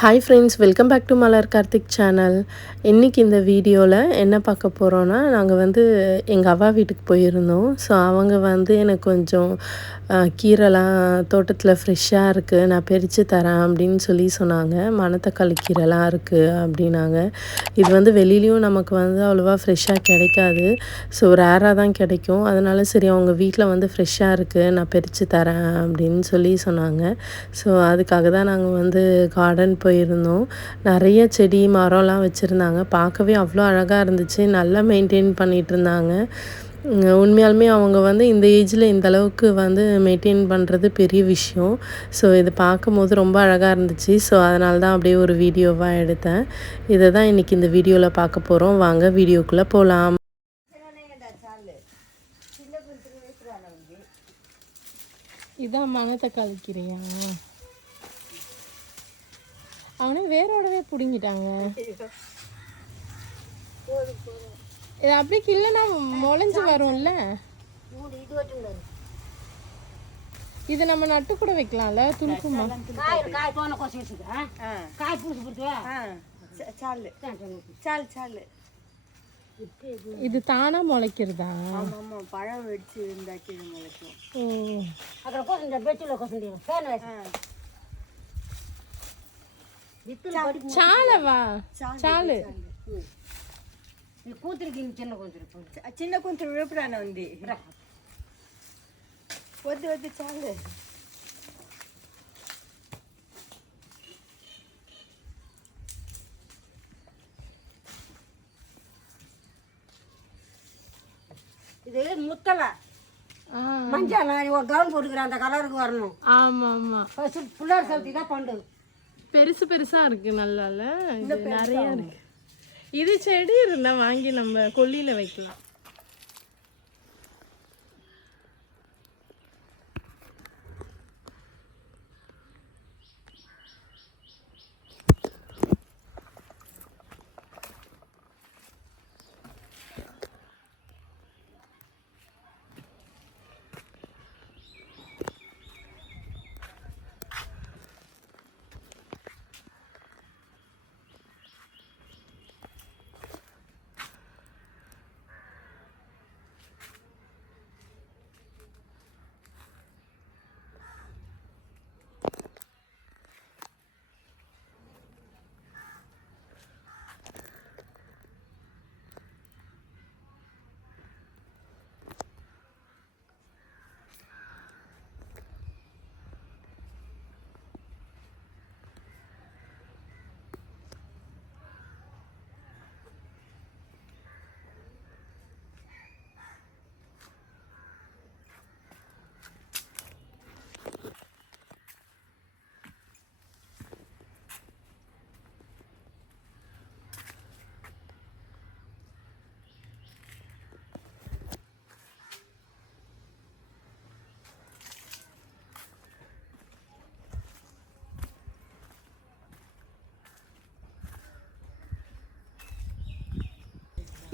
Hi friends, welcome back to Malar Karthik channel. இன்றைக்கி இந்த வீடியோவில் என்ன பார்க்க போகிறோன்னா, நாங்கள் எங்கள் அவ்வா வீட்டுக்கு போயிருந்தோம். ஸோ அவங்க எனக்கு கொஞ்சம் கீரைலாம் தோட்டத்தில் ஃப்ரெஷ்ஷாக இருக்குது, நான் பறித்து தரேன் அப்படின்னு சொன்னாங்க. மணத்தக்காளி கீரைலாம் இருக்குது அப்படின்னாங்க. இது வெளியிலையும் நமக்கு அவ்வளோவா ஃப்ரெஷ்ஷாக கிடைக்காது. ஸோ ரேராக தான் கிடைக்கும். அதனால சரி அவங்க வீட்டில் ஃப்ரெஷ்ஷாக இருக்குது, நான் பறித்து தரேன் அப்படின்னு சொன்னாங்க. ஸோ அதுக்காக தான் நாங்கள் கார்டன் போயிருந்தோம். நிறைய செடி மரம்லாம் வச்சுருந்தாங்க. பார்க்கவே அவ்வளோ அழகாக இருந்துச்சு. நல்லா மெயின்டைன் பண்ணிகிட்டு இருந்தாங்க. உண்மையாலுமே அவங்க இந்த ஏஜில் இந்த அளவுக்கு மெயின்டைன் பண்ணுறது பெரிய விஷயம். ஸோ இது பார்க்கும்போது ரொம்ப அழகாக இருந்துச்சு. ஸோ அதனால தான் அப்படியே ஒரு வீடியோவாக எடுத்தேன். இதை தான் இன்றைக்கி இந்த வீடியோவில் பார்க்க போகிறோம். வாங்க வீடியோக்குள்ளே போகலாம். இதான் மணத்தக்காளி கீரையா? அவனே வேரோடவே பிடுங்கிட்டாங்க. இது அப்படி இல்லைன்னா முளைஞ்சு வரும்ல. இது நம்ம நட்டு கூட வைக்கலாம்ல, துளுக்குமா? இது தானா முளைக்கிறதா? பழம் வெடிச்சு இருந்தாக்கி முளைக்கும். சாலவா? చాలు కూతురికి చిన్న కూతురు విప్పుడానే ఉంది. వద్దు వద్దు చాలు. இது முத்தலை மஞ்சள் ஒரு கவுன் போட்டுக்கிறேன், அந்த கலருக்கு வரணும். ஆமா ஆமா, புள்ளார் சவுத்தி தான் பண்டு பெருசு பெருசா இருக்கு. நல்லால நிறைய இருக்கு. இது செடி இருந்தா வாங்கி நம்ம கொல்லியில வைக்கலாம்.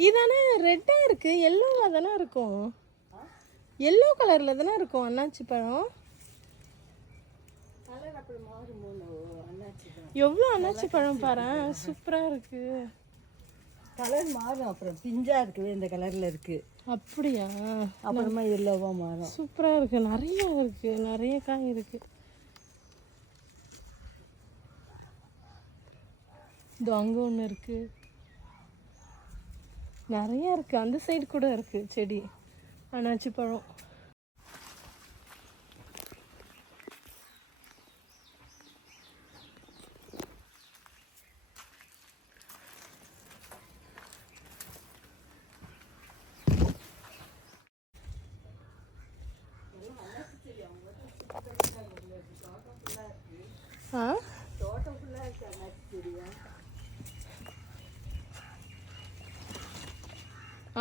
இதானே ரெட்டாக இருக்குது, எல்லோவாக தானே இருக்கும். எல்லோ கலரில் தானே இருக்கும் அண்ணாச்சி பழம். எவ்வளோ அண்ணாச்சி பழம் பாரு, சூப்பராக இருக்குது. கலர் மாறும், அப்புறம் பிஞ்சா இருக்குது, இந்த கலரில் இருக்குது. அப்படியா? அப்புறமா எல்லோவாக மாறும். சூப்பராக இருக்குது, நிறைய இருக்குது, நிறைய காய் இருக்குது. இது அங்கே ஒன்று இருக்குது, நிறைய இருக்குது. அந்த சைடு கூட இருக்குது செடி அண்ணாச்சி பழம். தோட்டம் ஃபுல்லாக இருக்குது அண்ணாச்சி செடியா?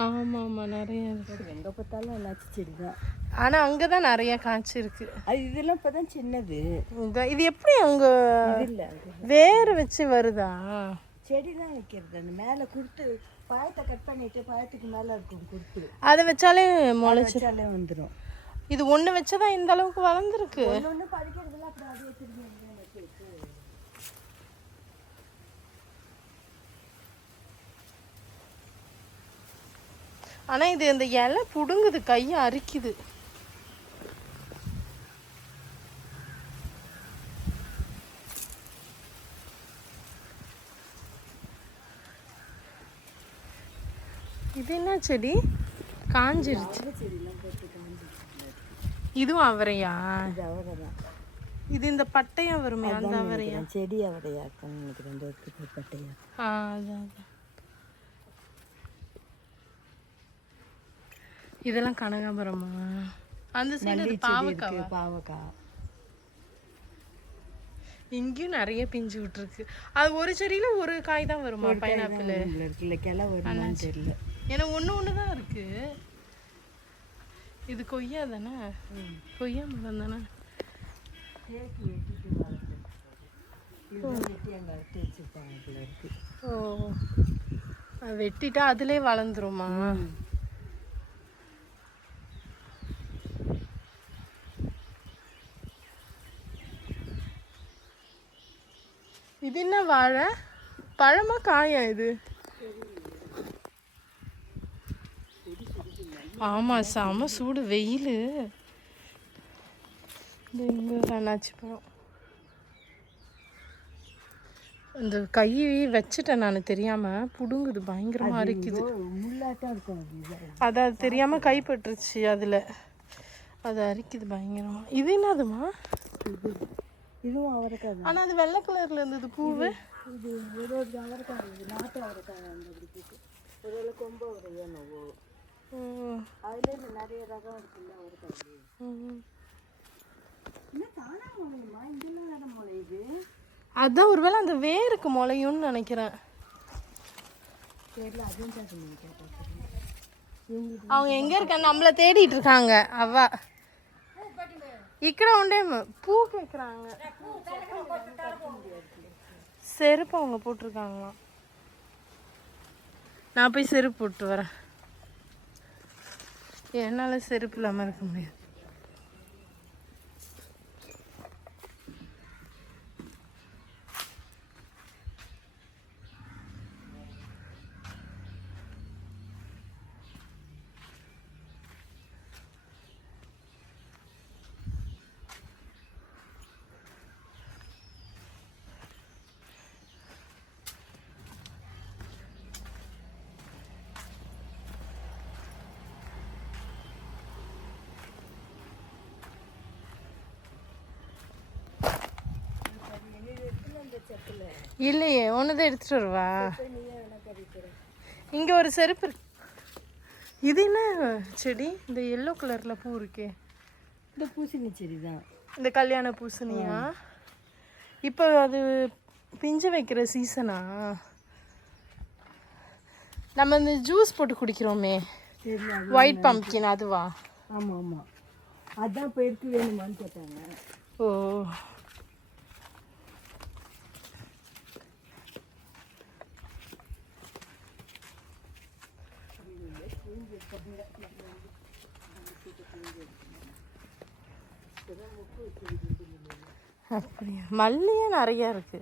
ஆமாம் ஆமாம், நிறைய இருக்குது. எங்கே பார்த்தாலும் அண்ணாச்சி செடி தான். ஆனால் அங்கே தான் நிறைய காய்ச்சிருக்கு. அது இதெல்லாம் இப்போ தான் சின்னது. இது எப்படி அவங்க இல்லை வேறு வச்சு வருதா? செடி தான் வைக்கிறது. அந்த மேலே கொடுத்து பழத்தை கட் பண்ணிட்டு பழத்துக்கு மேலே இருக்கும் கொடுத்து, அதை வச்சாலே முளைச்சாலே வந்துடும். இது ஒன்று வச்சதான் இந்த அளவுக்கு வளர்ந்துருக்கு. ஒன்று பறிக்கிறதுல அப்புறம் அது வச்சிருக்கீங்க. ஆனால் இது இந்த இலை பிடுங்குது, கையை அரிக்குது. இது என்ன செடி? காஞ்சிருச்சு. இதுவும் அவரையா? இது இந்த பட்டையா வருமே அந்த அவரையா? செடி அவரையா இருக்குன்னு நினைக்கிறேன். இந்த பட்டையா? அதான். இதெல்லாம் கனகாம்பரமா? அந்த சைடு பாவக்காய். இங்கேயும் நிறைய பிஞ்சு விட்டுருக்கு. அது ஒரு செடியில ஒரு காய் தான் வருமா? பைனாப்பிள் இருக்குல்ல, கிளை வருமான்னு தெரியல. ஏன்னா ஒன்று தான் இருக்கு. இது கொய்யா தானே? கொய்யா மரம் தானே? ஓ, வெட்டிட்டா அதுலேயே வளர்ந்துருமா? இது என்ன வாழை? பழமா காயா இது? ஆமாம், செம சூடு, வெயில். இங்கே அண்ணாச்சி பழம். இந்த கை வச்சுட்டேன் நான் தெரியாமல், பிடுங்குது, பயங்கரமாக அரிக்குது. அது தெரியாமல் கைப்பற்றுச்சு அதில், அது அரிக்குது பயங்கரமாக. இது என்னதுமா? இதுவும் அவரைக்காய். ஆனால் அது வெள்ளை கலரில் இருந்தது பூவு. இது ஒரு அவரைக்காய், நாட்டு அவரைக்காய். ஒரு கொம்பு அவரையா நோவோ. அதுல நிறைய ரகம் இருக்குல்ல அவரைக்காய். தானா முளையுமா? இதெல்லாம் வேற முளையுது. அதான் ஒருவேளை அந்த வேருக்கு முளையும்னு நினைக்கிறேன். தெரியல, அதுவும் அவங்க எங்க இருக்காங்க? நம்மள தேடிட்டு இருக்காங்க. அவ ఇక్కడ ఉండే பூ கேட்குறாங்க. செருப்பு அவங்க போட்டிருக்காங்களாம். நான் போய் செருப்பு போட்டு வரேன். என்னால் செருப்பு இல்லாமல் இருக்க முடியாது. இல்லையே, ஒன்றுதான் எடுத்துட்டு வருவா. இங்கே ஒரு செருப்பு. இது என்ன செடி? இந்த எல்லோ கலரில் பூ இருக்கே. இந்த பூசணி செடி தான். இந்த கல்யாண பூசணியா? இப்போ அது பிஞ்சு வைக்கிற சீசனா? நம்ம இந்த ஜூஸ் போட்டு குடிக்கிறோமே, ஒயிட் பம்ப்கின், அதுவா? ஆமாம் ஆமாம், அதான் இப்போ எடுத்து வேணுமான்னு கேட்டாங்க. ஓ, அப்படியா? மல்லியே நிறையா இருக்கு.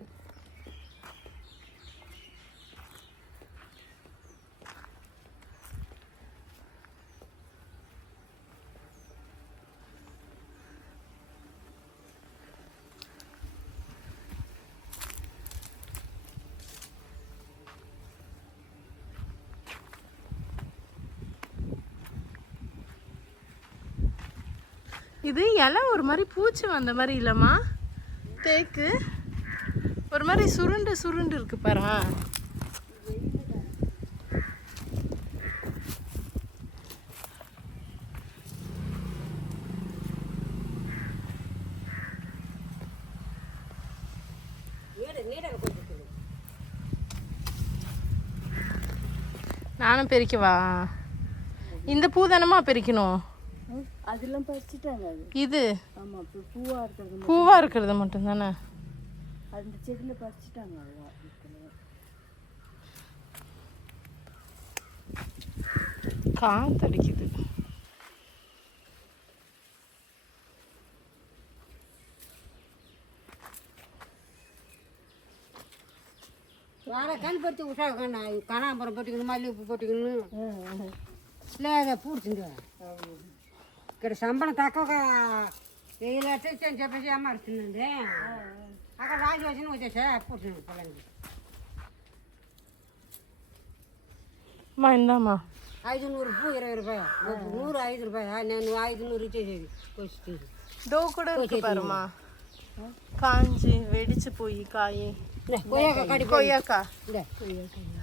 இது இலை ஒரு மாதிரி பூச்சி வந்த மாதிரி இல்லைம்மா? தேக்கு ஒரு மாதிரி சுருண்டு சுருண்டு இருக்கு பாரு. நானும் பெருக்கவா? இந்த பூ தானமா பெருக்கணும்? அதெல்லாம் பறிச்சுட்டாங்க. இது ஆமாம், இப்போ பூவாக இருக்கிறது மட்டும் தானே? அந்த செடியில் பறிச்சுட்டாங்க. காத்தடிக்குது. வாழைக்கான் பறித்து உஷாக்கான், கனாம்பரம் போட்டுக்கணும், மல்லிகைப்பூ போட்டுக்கணும். இல்லை அதை பூடிச்சுங்க ఇక్కడ సంబళం తక్కువ 1000 ఇచ్చాను చెప్పేసి అమ్మాడుతుందండి అక్కడ రాజు వచ్చి వచ్చేసా పూడుతుంది పొలానికి మా ఇందామా 500 పూ 20 రూపాయలు 100 5 రూపాయలు నేను 500 ఇచ్చేసేది వచ్చి దో కూడా இருக்கு பாருமா காஞ்சி வெடிச்சு போய் காய் கொய்யாக்கா கடி கொய்யாக்கா இல்லை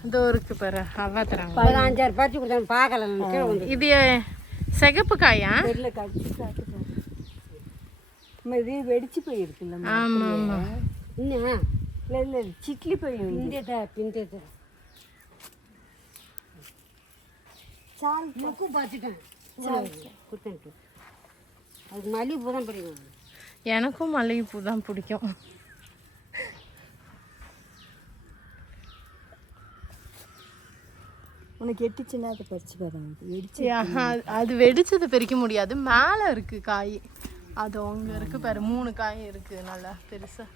இதோ இருக்கு பாரு அவ தராங்க 5-6 பறிச்சு கொடுத்தாங்க பார்க்கல கீழே வந்து இது சிகப்பு காயா தெரியல கடிச்சு சாப்பிட்டு இது வெடிச்சு போயிருக்குல்ல ஆமா ஆமா இன்னும் இல்லை இல்லை சிட்லி போய் பிந்தேதா சால் முக்கும் பார்த்துட்டேன் கொடுத்தேன்ட்டு அதுக்கு மல்லிகைப்பூ தான் பிடிக்கும் எனக்கும் மல்லிகைப்பூ தான் பிடிக்கும் உனக்கு எட்டுச்சுன்னா அதை பறிச்சு பாருங்க வெடிச்சு அது வெடிச்சது பறிக்க முடியாது மேலே இருக்கு காய் அது அங்க இருக்கு பாரு 3 காய் இருக்கு நல்லா பெருசா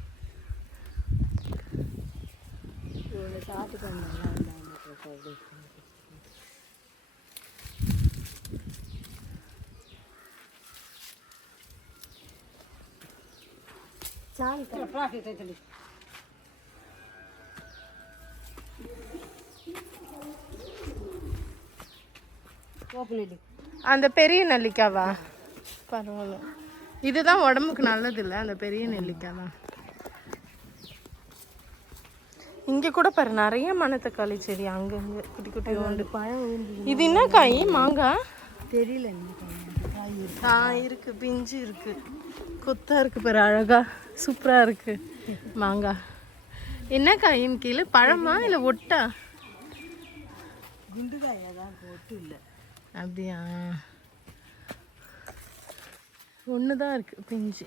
சாப்பிட்டு அந்த பெரிய நெல்லிக்காவா பரவாயில்ல இதுதான் உடம்புக்கு நல்லது இல்லை அந்த பெரிய நெல்லிக்காய் தான் இங்கே கூட பாரு நிறைய மணத்தக்காளி செடி அங்கங்கே குட்டி குட்டி உண்டு பழம் இது என்ன காய் மாங்காய் தெரியல இருக்கு பிஞ்சு இருக்கு கொத்தா இருக்கு பாரு அழகா சூப்பரா இருக்கு மாங்காய் என்ன காயின்னு கீழே பழமா இல்லை ஒட்டா குண்டு காயா தான் ஒட்டு இல்லை அப்படியா ஒன்று தான் இருக்கு பிஞ்சு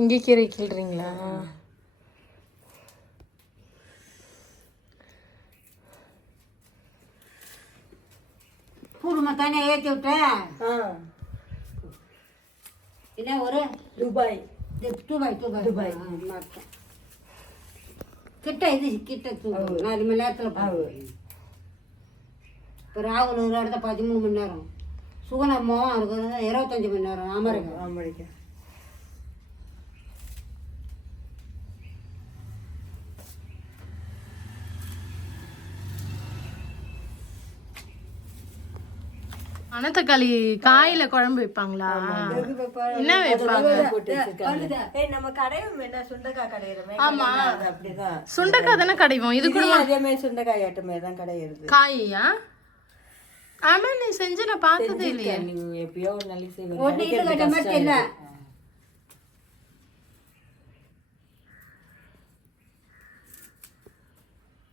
இங்கே கீரை கிள்றீங்களா? பூர்வமாக தனியாக ஏற்றி விட்டேன். என்ன ஒரு துபாய் துபாய் துபாய் துபாய் மாட்டேன் கிட்ட இது கிட்ட 4 மணி நேரத்தில் போகும். இப்போ ராகுல் ஒரு இடத்த 13 மணி நேரம், சுகனம்மாவும் அதுக்கு 25 மணி நேரம். அமெரிக்கா மணத்தக்காளி காயில குழம்பு வைப்பாங்களா? என்ன வைப்பாங்க? நம்ம கடையும் என்ன சுண்டைக்காய் கடையிறமே. ஆமா, அப்படிதான் சுண்டைக்காய் தானே கடைவோம். இது கூட அதே மாதிரி சுண்டைக்காய் ஆட்டமே தான் கடையிறது. காயா? ஆமா, நீ செஞ்சு நான் பார்த்ததே இல்லையே. நீ எப்பயோ ஒரு நாளைக்கு ஒண்ணு இது கட்ட மாதிரி இல்ல.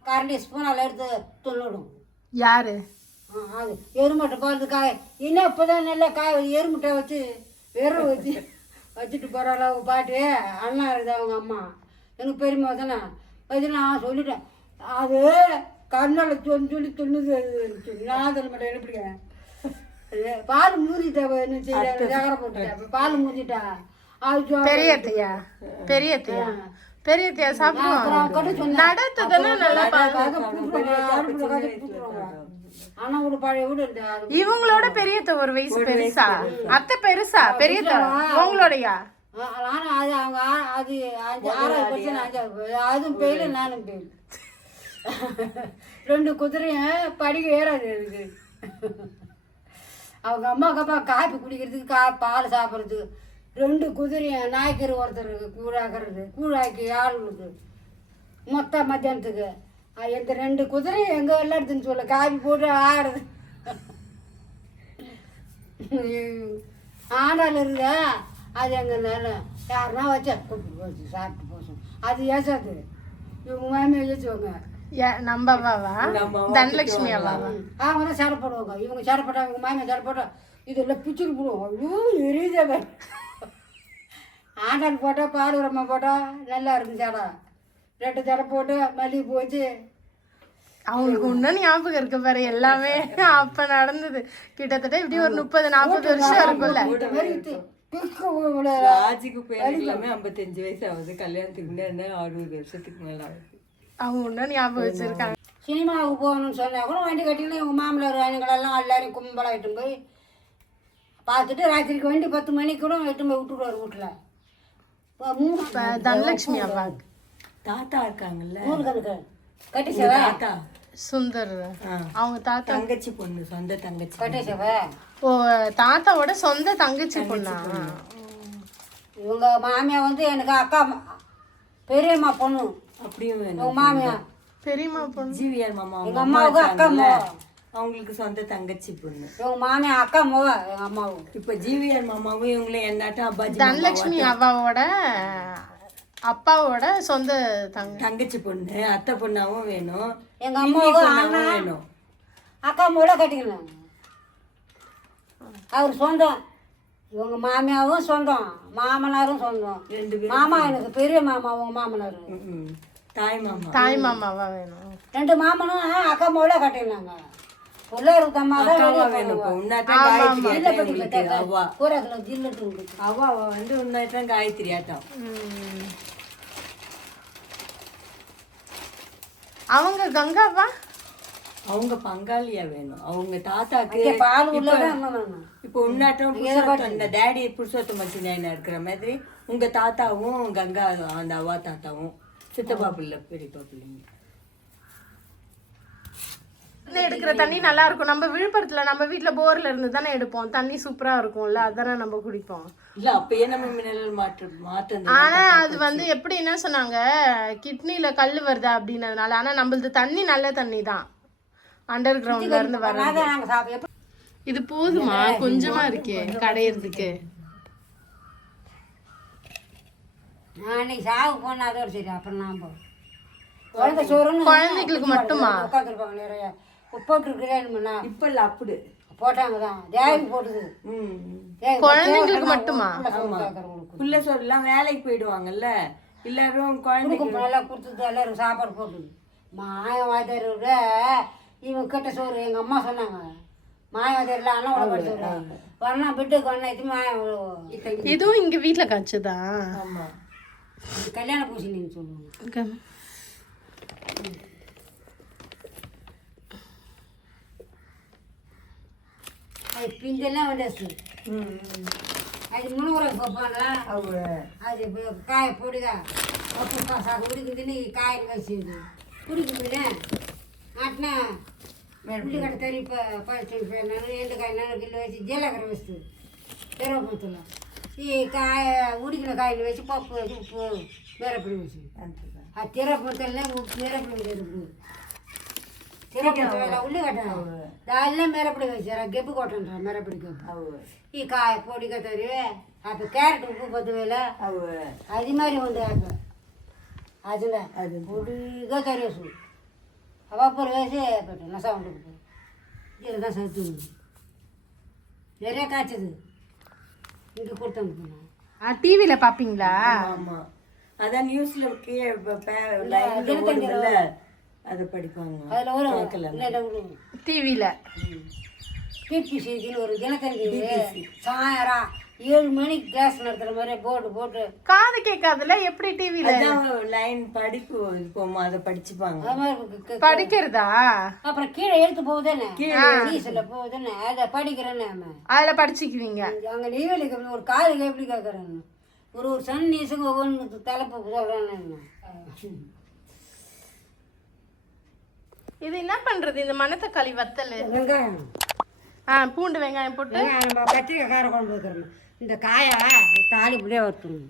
கரண்டி ஸ்பூனால எடுத்து துள்ளிடும். யாரு? அது எருமட்டை போகிறது காய் இன்னும் இப்போதான் நல்லா காய் எருமட்டை வச்சு வெறும் வச்சுட்டு போகிறாள் அவங்க பாட்டு. அண்ணா இருக்குது அவங்க அம்மா, எனக்கு பெரியம்மா தானே வச்சு நான் சொல்லிட்டேன். அது கண்ணால் சொல்லி துண்ணுது. நான் சொல்ல மாட்டேன், எடுப்பிடிக்கிறேன். பால் மூதிட்டா ஜாகரை போட்டுட்டேன். பால் மூதிட்டா அது பெரியத்தையா? பெரியத்தையா? பெரியத்தையா சாப்பிடுவோம். நடத்துதானே நல்லா ஆனா ஒரு பழைய வீடு. இவங்களோட பெரியத்த ஒரு வயசு பெருசா? அத்தை பெருசா? பெரியத்த உங்களோடயா? ஆனா அது அவங்க அது 6வது படிச்சு 5வது, அதுவும் பெயிலு நானும் பெயில். 2 குதிரையும் படிக்க ஏறாது இருக்கு. அவங்க அம்மாவுக்கு அப்பா காப்பி குடிக்கிறதுக்கு பால் சாப்பிட்றதுக்கு 2 குதிரையும் நாய்க்கரு ஒருத்தருக்கு கூழாக்குறது, கூழாக்கி ஆளுங்களுக்கு மொத்தம் மத்தியானத்துக்கு. இந்த 2 குதிரையும் எங்கே விளையாடுதுன்னு சொல்ல காப்பி போட்டு ஆடுறது. ஆண்டாள் இருக்குதா அது எங்கள் நேரம் யாருன்னா வச்சா கூப்பிட்டு போச்சு சாப்பிட்டு போச்சோம். அது ஏசாது இவங்க மாமியை ஏச்சுவாங்க. நம்ம அவாவா? தனலட்சுமி அவாவா? அவங்க தான் சடை போடுவாங்க. இவங்க சடை போட்டா இவங்க மாமியை சடை போட்டா இதெல்லாம் பிச்சுட்டு போடுவோம். ஐயோ எரியுதே. ஆண்டாள் போட்டால் பால் உரமா போட்டால் நல்லா இருக்கும் சடை. 2 சடை போட்டு மல்லிகை போச்சு. அவங்களுக்கு இன்னும் ஞாபகம் இருக்கு பாரு எல்லாமே. அப்ப நடந்தது கிட்டத்தட்ட இப்படி ஒரு 30-40 வருஷம் இருக்கும்ல. ராஜிக்கு எல்லாமே 55 வயசு ஆகுது. கல்யாணத்துக்கு முன்னாடி 60 வருஷத்துக்கு மேல ஆகுது. அவங்க இன்னும் ஞாபகம் வச்சிருக்காங்க. சினிமாவுக்கு போகணும்னு சொன்னா கூட வண்டி கட்டிங்கன்னா இவங்க மாமனார் அணிகளெல்லாம் எல்லாரையும் கும்பலாக இட்டு போய் பார்த்துட்டு ராத்திரிக்கு வண்டி 10 மணிக்கு கூட இட்டு போய் விட்டுடுவார் வீட்டில். தனலட்சுமி அவ்வா தாத்தா இருக்காங்கல்ல, 3 கணக்கு கட்டிசவ தாத்தா சுந்தர் அவங்க தாத்தா தங்கச்சி பொண்ணு, சொந்த தங்கச்சி. கட்டிசவ ஓ தாத்தாவோட சொந்த தங்கச்சி பொண்ணா? இவங்க மாமியா வந்து எனக்கு அக்கா பெரியம்மா பொண்ணு. அப்படியும் வேணும். இவங்க மாமியா பெரியம்மா பொண்ணு ஜிவிஆர் மாமா எங்கள் அம்மாவுக்கு அக்கா மோ. அவங்களுக்கு சொந்த தங்கச்சி பொண்ணு. இவங்க மாமியா அக்கா மோவ எங்கள் அம்மாவும். இப்ப ஜிவிஆர் மாமாவும் இவங்களே என்னாட்டம் அப்பாஜி தனலட்சுமி அவ்வாவோட அப்பாவோட சொந்த தங்கச்சி பொண்ணு, அத்தை பொண்ணாவும் வேணும். எங்கள் அம்மாவுக்கு அண்ணா வேணும். அக்கா மோல கட்டிக்கணும். அவர் சொந்தம். இவங்க மாமியாவும் சொந்தம், மாமனாரும் சொந்தம். 2 பேரும் மாமா எனக்கு பெரிய மாமா அவங்க மாமனார். தாய் மாமா. தாய் மாமாவா வேணும். 2 மாமனும் அக்கா மோல கட்டினாங்க. உள்ள இருக்க அம்மா தான் வேணும். காயத்ரி அவ்வா கூறாக்கில் ஜில்லுட்டு அவ்வா வந்து உன்னாட்டம் காயத்ரி ஆட்டம். அவங்க கங்காவா? அவங்க பங்காளியா வேணும். அவங்க தாத்தாக்கு பால் உள்ளதான். இப்போ உன்னாட்டம் புருஷோத்தம், இந்த டேடி புருஷோத்தம் மச்சினா இருக்கிற மாதிரி உங்க தாத்தாவும் கங்கா அந்த அவ்வா தாத்தாவும் சித்தப்பா பிள்ளை பெரியப்பா பிள்ளைங்க. எடுக்கிற தண்ணி நல்லா இருக்கும். நம்ம விழுப்புரத்துல நம்ம வீட்டுல போர்ல இருந்து தானே எடுப்போம். தண்ணி சூப்பரா இருக்கும்ல, அதானே நம்ம குடிப்போம். இல்ல அப்பயே நம்ம மினரல் மாற்றம். ஆனா அது வந்து எப்படி என்ன சொன்னாங்க, கிட்னில கல் வருதா அப்படின்னதுனால. ஆனா நம்மளது தண்ணி நல்ல தண்ணி தான், அண்டர் கிரவுண்ட்ல இருந்து வர்றது. இது போதுமா? கொஞ்சமா இருக்கே கடையிறதுக்கு. அன்னைக்கு சாவு போனா அதோட சரி. அப்புறம் நான் குழந்தை சோறுன்னு குழந்தைகளுக்கு மட்டுமா உட்காந்துருப்பாங்க நிறைய போட்டுருக்குறேன். இப்ப இல்ல அப்படி போட்டாங்க தான் தேவைக்கு போட்டுது. குழந்தைங்களுக்கு மட்டுமா? புள்ள சோறுலாம் வேலைக்கு போயிடுவாங்கல்ல எல்லாரும். குழந்தைக்கு நல்லா கொடுத்தது எல்லாரும் சாப்பாடு போட்டுது. மாயவாதியோட இவங்க கிட்ட சோறு எங்கள் அம்மா சொன்னாங்க. மாயவாதியில் அண்ணா உடம்பு சோறு வரணும் பிட்டுக்கு ஒன்றா இது மாயம். இதுவும் இங்க வீட்டுல காய்ச்சதா? ஆமா, கல்யாண பூசணின்னு சொல்லுவாங்க. அது பிஞ்செல்லாம் வந்துச்சு. அது முன்னூறுக்கு வைப்பாங்களா? அது காய போடுதா குடிக்குதுன்னு காய் வச்சு குடிக்குதுன்னு ஆட்டினா ఉల్లిగడ్డ తరి పచ్చి ఎండుకాయ గిన్నె వేసి జీలకర్ర వేస్తూ తెరవపోతున్నా ఈ కాయ ఉడికిన కాయలు వేసి పప్పు వేసి ఉప్పు మిరపడి వేసి ఆ తెరపొత్తలనే ఉప్పు మిరపడి వేసి తెరపొత్త ఉల్లిగడ్డ దానిలో మిరపడి వేసారు ఆ గెబ్బు కొట్టంటారు మిరపడి గెబ్బు ఈ కాయ పొడిగా తరి అప్పుడు క్యారెట్ ఉప్పు పొద్దు వేళ అది మరి ఉంది అదిలా పొడిగా తరేసు పప్పులు వేసి పెట్టు నసా ఉంటుంది జీర నస நிறைய காய்ச்சது இங்கே கொடுத்தனுப்புண்ணா டிவியில பாப்பீங்களா? ஆமா அதான் நியூஸ்ல கீழே லைன்ல ஓடுதுல்ல அதை படிப்பாங்க. அதில் ஒரு டிவியில பிபி செய்தின்னு ஒரு தினத்தந்தி சாயரா 7 மணிக்கு கிளாஸ் நடத்துற மாதிரி போட்டு காது கேட்காதுல எப்படி டிவியில லைன் படிப்பு போமா அதை படிச்சுப்பாங்க. அது மாதிரி படிக்கிறதா? அப்புறம் கீழே எழுத்து போகுதானே டீசல்ல போகுதானே அதை படிக்கிறேன்னு அதுல படிச்சுக்குவீங்க. அங்கே நெய்வேலிக்கு ஒரு காதுக்கு எப்படி கேட்குறேன்னு ஒரு சன் நியூஸுக்கு ஒவ்வொன்று தலைப்பு சொல்கிறேன்னு. இது என்ன பண்றது இந்த மணத்தக்காளி வத்தல்? வெங்காயம் பூண்டு வெங்காயம் போட்டு நம்ம கத்திரிக்காய் கார குழம்பு வைக்கிறோம். இந்த காயை தாளிப்புலேயே வறுக்கணும்.